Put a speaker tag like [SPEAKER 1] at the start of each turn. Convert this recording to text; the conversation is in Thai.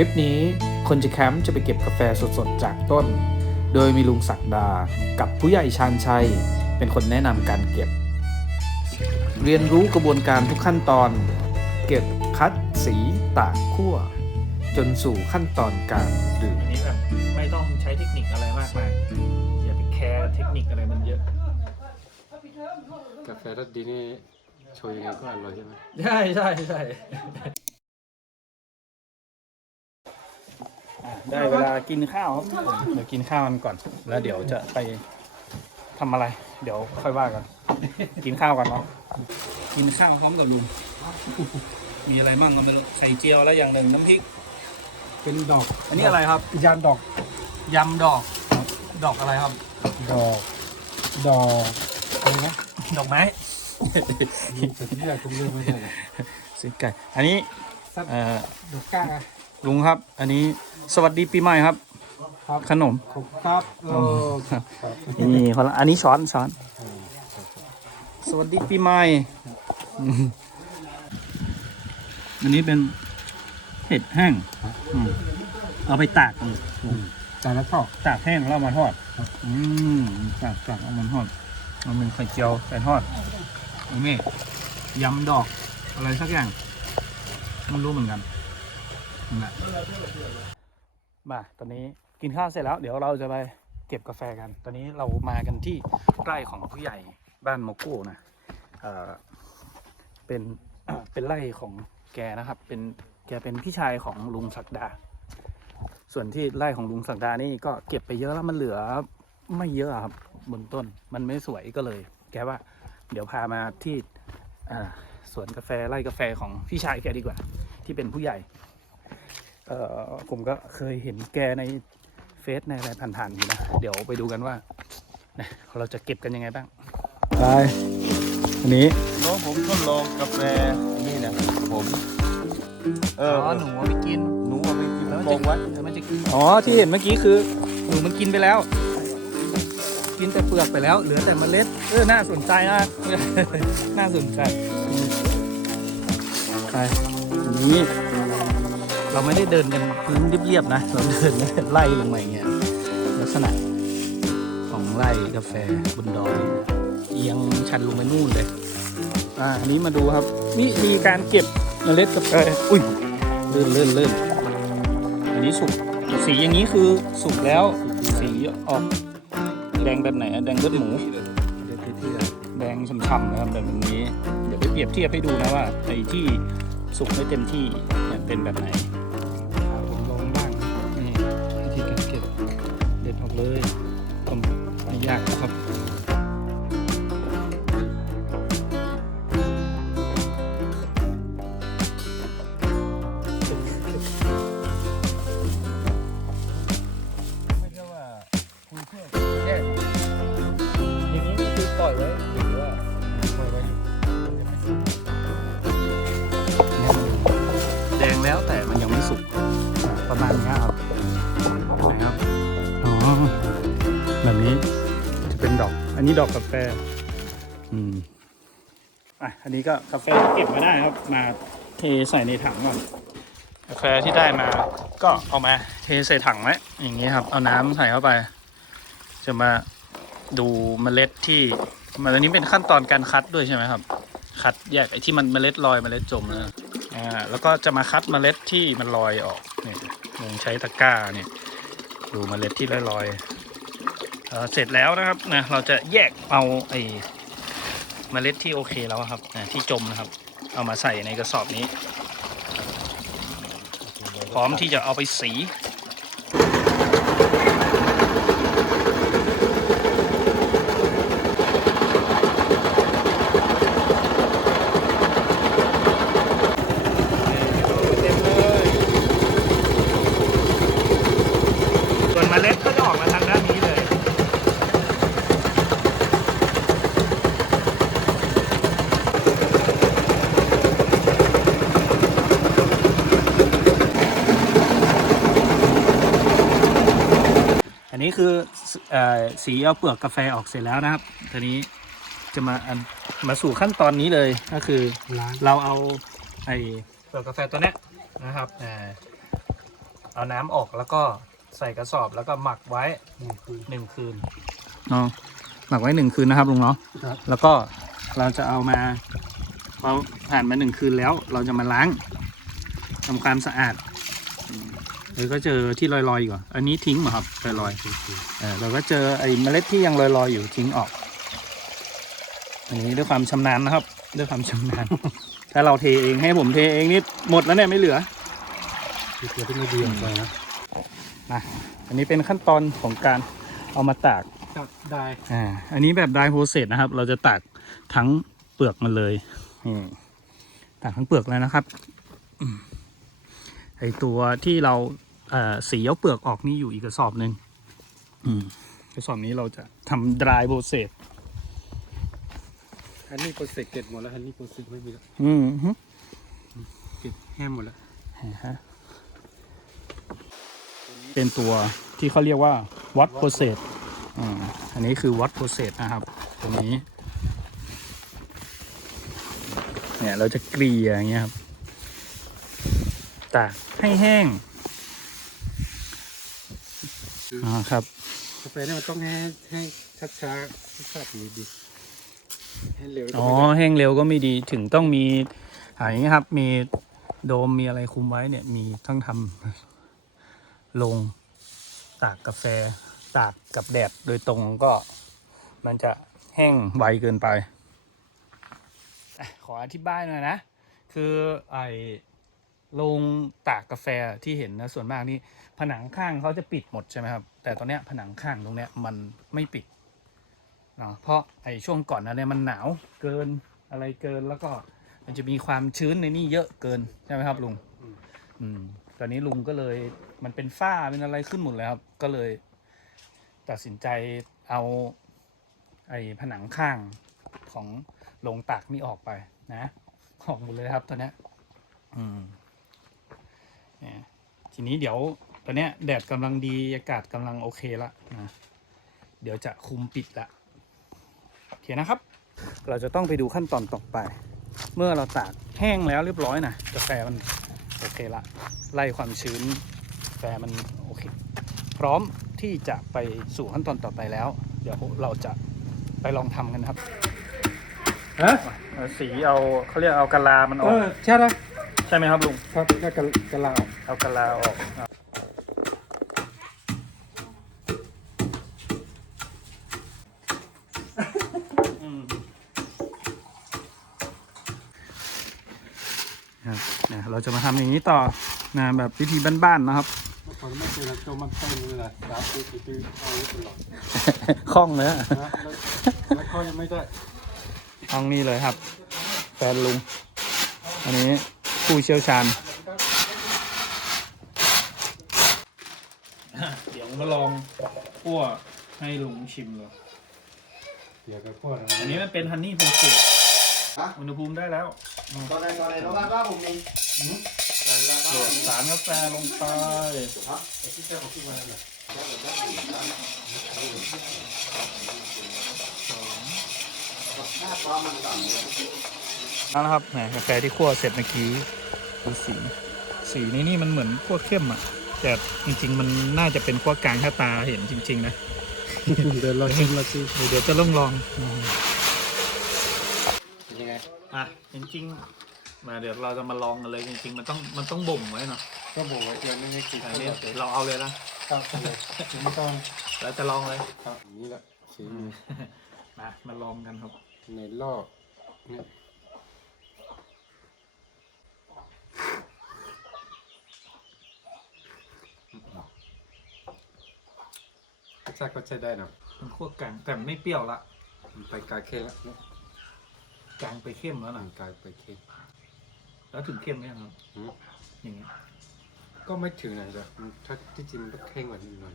[SPEAKER 1] ลิปนี้คนจะแคมป์จะไปเก็บกาแฟสดๆจากต้น โดยมีลุงศักดากับผู้ใหญ่ชาญชัย เป็นคนแนะนำการเก็บ เรียนรู้กระบวนการทุกขั้นตอน เก็บคัดสีตากคั่ว จนสู่ขั้นตอนการดื่ม
[SPEAKER 2] อันนี้แบบไม่ต้องใช้เทคนิคอะไรมากมายอย่าไปแคร์เทคนิคอะไรมันเยอะ
[SPEAKER 3] กาแฟรสดีนี่โชยยังไงก็อร่อยใช่ไหม
[SPEAKER 2] ใช่ใช่ใช่
[SPEAKER 1] ได้เวลากินข้าวครับเดี๋ยวกินข้าวกันก่อน แล้วเดี๋ยวจะไปทำอะไร เดี๋ยวค่อยว่ากัน กินข้าวกันเนาะกินข้าวพร้อมกับลุงมีอะไรบ้างก็ไม่รู้ไข่เจียวแล้วอย่างหนึ่งน้ำพริก
[SPEAKER 3] เป็นดอก
[SPEAKER 1] อันนี้อะไรครับ
[SPEAKER 3] ยานดอก
[SPEAKER 1] ยำดอก ดอกอะไรครับ
[SPEAKER 3] ดอก ดอกอะไรนะ
[SPEAKER 1] ดอกไม้
[SPEAKER 3] แต่ที่แรกผมเลือกไม่ใช่
[SPEAKER 1] สิไก่อันนี้
[SPEAKER 3] สัตว์
[SPEAKER 1] เอ่อ
[SPEAKER 3] ดอกก้า
[SPEAKER 1] ลุงครับ อันนี้สวัสดีปีใหม่ครับ
[SPEAKER 3] ครับ
[SPEAKER 1] ขนม
[SPEAKER 3] ขอบครับเออครับ
[SPEAKER 1] นี่คนละอันนี้ช้อนช้อน สวัสดีปีใหม่อืมอันนี้เป็นเห็ดแห้งอืมเอาไปตากก่อน
[SPEAKER 3] จานละทอด
[SPEAKER 1] ตากแห้งแล้วเอามาทอด อืมตากตากเอามาทอดมันเป็นไข่เจียวไก่ทอดอันนี้ยำดอกอะไรสักอย่างไม่รู้เหมือนกันนั่นแหละ มาตอนนี้กินข้าวเสร็จแล้ว เดี๋ยวเราจะไปเก็บกาแฟกัน ตอนนี้เรามากันที่ไร่ของผู้ใหญ่บ้านโมโก้นะเออเป็นเป็นไร่ของแกนะครับ เป็นแกเป็นพี่ชายของลุงศักดา ส่วนที่ไร่ของลุงศักดานี่ก็เก็บไปเยอะแล้วมันเหลือไม่เยอะครับบนต้นมันไม่สวยก็เลย แกว่า เดี๋ยวพามาที่สวนกาแฟไร่กาแฟของพี่ชายแกดีกว่า ที่เป็นผู้ใหญ่ เอ่อผมก็เคยเห็นแกในเฟซในอะไรผ่านๆอยู่นะ เดี๋ยวไปดูกันว่านะเราจะเก็บกันยังไงบ้างไปอันนี้
[SPEAKER 4] น้องผมทดลองกาแฟนี่นะผม เออ
[SPEAKER 2] หนูเอาไปกิน
[SPEAKER 4] หนูเอาไปกิน
[SPEAKER 2] แล้วมัน
[SPEAKER 4] บ
[SPEAKER 2] จะ
[SPEAKER 4] อกไว้
[SPEAKER 2] แล้วมันจะ
[SPEAKER 1] อ๋อที่เห็นเมื่อกี้คือหนูมันกินไปแล้ว กินแต่เปลือกไปแล้ว เหลือแต่เมล็ดเออน่าสนใจนะน่าสนใจไปอันนี้ เราไม่ได้เดินกันพื้นเรียบๆนะ เราเดินไล่ลงมาอย่างเงี้ยลักษณะของไร่กาแฟบนดอยเอียงชันลงไปนู่นเลย อ่าอันนี้มาดูครับวิธีการเก็บเมล็ดกาแฟอุ้ยเลื่อนเลื่อนเลื่อนอันนี้สุกสีอย่างนี้คือสุกแล้วสีออกแดงแบบไหนแดงเลือดหมูแดงช่ำๆนะครับแบบนี้ เดี๋ยวไปเปรียบเทียบให้ดูนะว่าไอ้ที่สุกไม่เต็มที่เป็นแบบไหน
[SPEAKER 3] อ
[SPEAKER 1] อกเลยต้มไม่ยากนะครับ
[SPEAKER 4] ไม่ใช่ว่าคุยเพื่อแค่
[SPEAKER 1] อย่างนี้คือปล่อยไว้หรือว่า
[SPEAKER 4] ปล่อยไว้
[SPEAKER 1] แดงแล้วแต่มันยังไม่สุกประมาณนี้ครับนะครับ อกอันนี้ดอกกาแฟ อืมอะอันนี้ก็กาแฟเก็บมาได้ครับ มาเทใส่ในถังก่อนกาแฟที่ได้มา ก็เอามาเทใส่ถังไว้อย่างนี้ครับ เอาน้ำใส่เข้าไป จะมาดูเมล็ดที่มันอันนี้เป็นขั้นตอนการคัดด้วยใช่ไหมครับ คัดแยกไอ้ที่มันเมล็ดลอยเมล็ดจมนะอ่าแล้วก็จะมาคัดเมล็ดที่มันลอยออกเนี่ยลองใช้ตะกร้าเนี่ยดูเมล็ดที่ลอยลอยๆ เสร็จแล้วนะครับนะเราจะแยกเอาไอ้เมล็ดที่โอเคแล้วครับนะที่จมนะครับ เอามาใส่ในกระสอบนี้ พร้อมที่จะเอาไปสี ส่วนเมล็ดก็จะออกมาทางด้านนี้เลย อันนี้ คือสเอ่อสีเอาเปลือกกาแฟออกเสร็จแล้วนะครับทีนี้จะมาอันมาสู่ขั้นตอนนี้เลยก็คือ
[SPEAKER 3] ล้าง
[SPEAKER 1] เราเอาไอเปลือกกาแฟตัวเนี้ยนะครับอ่า
[SPEAKER 2] เอาน้ำออกแล้วก็ใส่กระสอบแล้วก็หมักไว้
[SPEAKER 3] นี่คือ
[SPEAKER 2] หนึ่งคืน
[SPEAKER 1] เนาะหมักไว้หนึ่งคืนนะครับลุงเนาะ
[SPEAKER 3] ครับ
[SPEAKER 1] แล้วก็เราจะเอามาเราผ่านมาหนึ่งคืนแล้ว เราจะมาล้างทำความสะอาดอืม เดี๋ยวก็เจอที่ลอยๆอยู่อะอันนี้ทิ้งเหรอครับลอยๆเออเราก็เจอไอ้เมล็ดที่ยังลอยๆอยู่ทิ้งออก อันนี้ด้วยความชำนาญนะครับ ด้วยความชำนาญ ถ้าเราเทเองให้ผมเทเองนี่หมดแล้วเนี่ยไม่เหลือ
[SPEAKER 3] คือตัวที่ไม่ดีออกไปนะ
[SPEAKER 1] นะอันนี้เป็นขั้นตอนของการเอามาตาก
[SPEAKER 3] ครับได้
[SPEAKER 1] อ่าอันนี้แบบ dry process นะครับ เราจะตากทั้งเปลือกมันเลยนี่ตากทั้งเปลือกเลยนะครับอืม ไอตัวที่เราเอ่อสีเอาเปลือกออกนี่อยู่อีกกระสอบหนึ่งอืมกระสอบนี้เราจะทำ dry process
[SPEAKER 3] อันนี้โปรเซสเก็ตหมดแล้วอันนี้โปรเซสไม่มีแล้ว
[SPEAKER 1] อืมฮึ
[SPEAKER 3] เก็บแห้งหมดแล้ว
[SPEAKER 1] ฮะเป็นตัวที่เขาเรียกว่า watt process อ่าอันนี้คือ watt process นะครับตรงนี้ เนี่ยเราจะเกลี่ยอย่างเงี้ยครับตาก ให้แห้งอ่าครับ
[SPEAKER 3] กาแฟเนี่ยมันต้องให้ให้ช้าช้าๆรสชาติดีดีให้เร็วก็
[SPEAKER 1] อ๋อ
[SPEAKER 3] ไม่ได้
[SPEAKER 1] แห้งเร็วก็ไม่ดีถึงต้องมีอะอย่างนี้ครับ มีโดมมีอะไรคุมไว้เนี่ย มีต้องทำลงตากกาแฟ ตากกับแดดโดยตรงก็ มันจะแห้งไวเกินไปอะขออธิบายหน่อยนะ คือไอ้ โรงตากกาแฟที่เห็นนะส่วนมากนี่ผนังข้างเขาจะปิดหมดใช่ไหมครับ แต่ตอนเนี้ยผนังข้างตรงเนี้ยมันไม่ปิดเนาะเพราะไอ้ช่วงก่อนนั้นเนี่ยมันหนาวเกินอะไรเกินแล้วก็มันจะมีความชื้นในนี่เยอะเกินใช่ไหมครับลุงอืมตอนนี้ลุงก็เลยมันเป็นฝ้าเป็นอะไรขึ้นหมดเลยครับ ก็เลย ตัดสินใจเอา ไอ้ผนังข้างของโรงตากนี่ออกไปนะออกหมดเลยครับตอนเนี้ยอืมเนี่ยทีนี้เดี๋ยวตอนเนี้ยแดดกำลังดีอากาศกำลังโอเคละนะเดี๋ยวจะคุมปิดละโอเคนะครับ เราจะต้องไปดูขั้นตอนต่อไป เมื่อเราตากแห้งแล้วเรียบร้อยนะกาแฟมันโอเคละไล่ความชื้นกาแฟมันโอเค พร้อมที่จะไปสู่ขั้นตอนต่อไปแล้ว เดี๋ยวเราจะไปลองทำกันครับ
[SPEAKER 3] ฮะ
[SPEAKER 1] เอาสีเอาเขาเรียกเอากะลามันอ
[SPEAKER 3] เอ
[SPEAKER 1] อก
[SPEAKER 3] อใช่แล้ว
[SPEAKER 1] ใช่ไหมครับลุง
[SPEAKER 3] ครับแล้วก็กระลาออก
[SPEAKER 1] เอากะลาออกอะอืมครับเนี่ยเราจะมาทำอย่างนี้ต่อนะแบบวิธีบ้านๆนะครับ
[SPEAKER 3] เมื่อก่อนไม่เคยทำโจมันต้นนี่แหละสามปีสี่ปีเอาไว้ตลอด
[SPEAKER 1] คล่องเลยอะ
[SPEAKER 3] นะแล้วแล้วก็ยังไม่ได้
[SPEAKER 1] ห้องนี้เลยครับ แฟนลุง อันนี้ ผู้เชี่ยวชาญ เดี๋ยวมาลองคั่วให้ลุงชิมเลย
[SPEAKER 3] เดี๋ยวกับพวก
[SPEAKER 1] อันนี้มันเป็นฮันนี่โปรเซสอุณหภูมิได้แล้ว
[SPEAKER 4] ตอนไหนตอนไหนเราบ้านว่าผมเอง
[SPEAKER 1] โหลดสารกาแฟลงไป
[SPEAKER 3] ที่เจ้าของที่มาเนี่ย
[SPEAKER 1] นั่นนะครับแหมกาแฟที่คั่วเสร็จเมื่อกี้ ดูสี สีนี่นี่มันเหมือนคั่วเข้มอะ แต่จริง ๆ มันน่าจะเป็นคั่วกลางถ้าตาเห็นจริง ๆ นะ
[SPEAKER 3] เดี๋ยวเราชิมเราชิม
[SPEAKER 1] เดี๋ยวจะลองลอง
[SPEAKER 3] ยังไง
[SPEAKER 1] อะจริงๆ มาเดี๋ยวเราจะมาลองกันเลยจริง ๆ มันต้องมันต้องบ่มไว้เนาะ
[SPEAKER 3] ก็บอกว่ายังไม่ให้กิน
[SPEAKER 1] อันนี้เดี๋ยวเราเอาเลยนะครับ
[SPEAKER 3] เลยไม่ต้อง
[SPEAKER 1] เราจะลองเลย
[SPEAKER 3] ครับอย่างนี้แหละสีมือ
[SPEAKER 1] มามาลองกันครับ
[SPEAKER 3] ในรอบเนี่ย รสชาติก็ใช้ได้นะ
[SPEAKER 1] มันคั่วกลางแต่ไม่เปรี้ยวละ
[SPEAKER 3] มันไปกลายเข้มแล้วเนี่ย
[SPEAKER 1] กลางไปเข้มแล้ว
[SPEAKER 3] มั
[SPEAKER 1] นะ
[SPEAKER 3] นกลายไปเข้ม
[SPEAKER 1] แล้วถึงเข้มไหมครับ
[SPEAKER 3] อืม
[SPEAKER 1] อย่างเงี้ย
[SPEAKER 3] ก็ไม่ถึงนะจ๊ะมันถ้าที่จริงมันต้องเข้มกว่านี้หน่อย